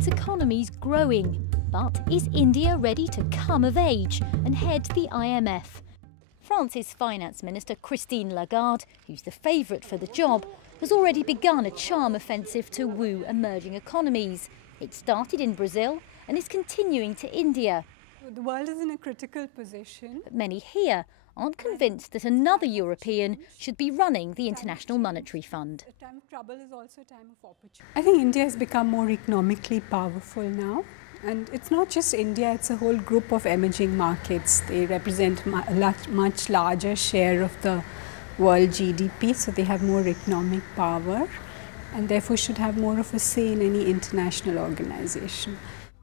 its economy's growing. But is India ready to come of age and head the IMF? France's finance minister Christine Lagarde, who's the favourite for the job, has already begun a charm offensive to woo emerging economies. It started in Brazil and is continuing to India. The world is in a critical position. But many here aren't convinced that another European should be running the International Monetary Fund. A time of trouble is also a time of opportunity. I think India has become more economically powerful now. And it's not just India, it's a whole group of emerging markets. They represent a much larger share of the world GDP, so they have more economic power and therefore should have more of a say in any international organization.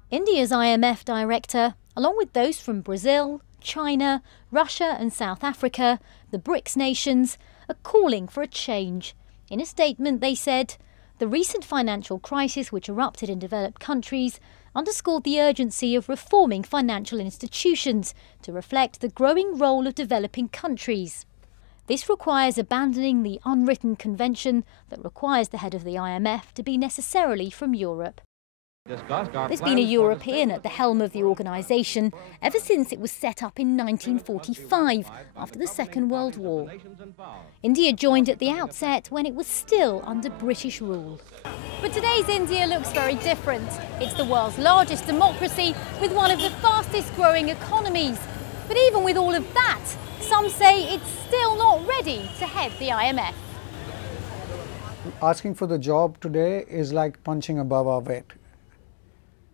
India's IMF director, along with those from Brazil, China, Russia and South Africa, the BRICS nations, are calling for a change. In a statement they said, the recent financial crisis which erupted in developed countries underscored the urgency of reforming financial institutions to reflect the growing role of developing countries. This requires abandoning the unwritten convention that requires the head of the IMF to be necessarily from Europe. There's been a European at the helm of the organisation ever since it was set up in 1945, after the Second World War. India joined at the outset when it was still under British rule. But today's India looks very different. It's the world's largest democracy with one of the fastest growing economies. But even with all of that, some say it's still not ready to head the IMF. Asking for the job today is like punching above our weight.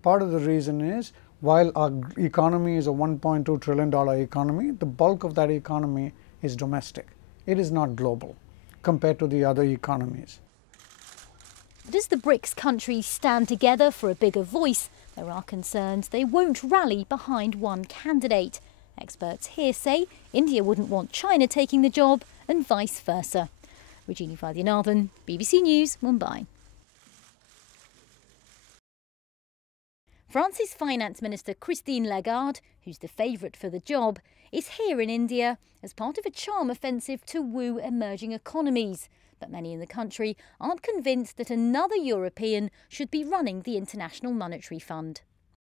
Part of the reason is, while our economy is a $1.2 trillion economy, the bulk of that economy is domestic. It is not global compared to the other economies. But as the BRICS countries stand together for a bigger voice, there are concerns they won't rally behind one candidate. Experts here say India wouldn't want China taking the job and vice versa. Vaidyanathan, BBC News, Mumbai. France's finance minister Christine Lagarde, who's the favourite for the job, is here in India as part of a charm offensive to woo emerging economies. But many in the country aren't convinced that another European should be running the International Monetary Fund.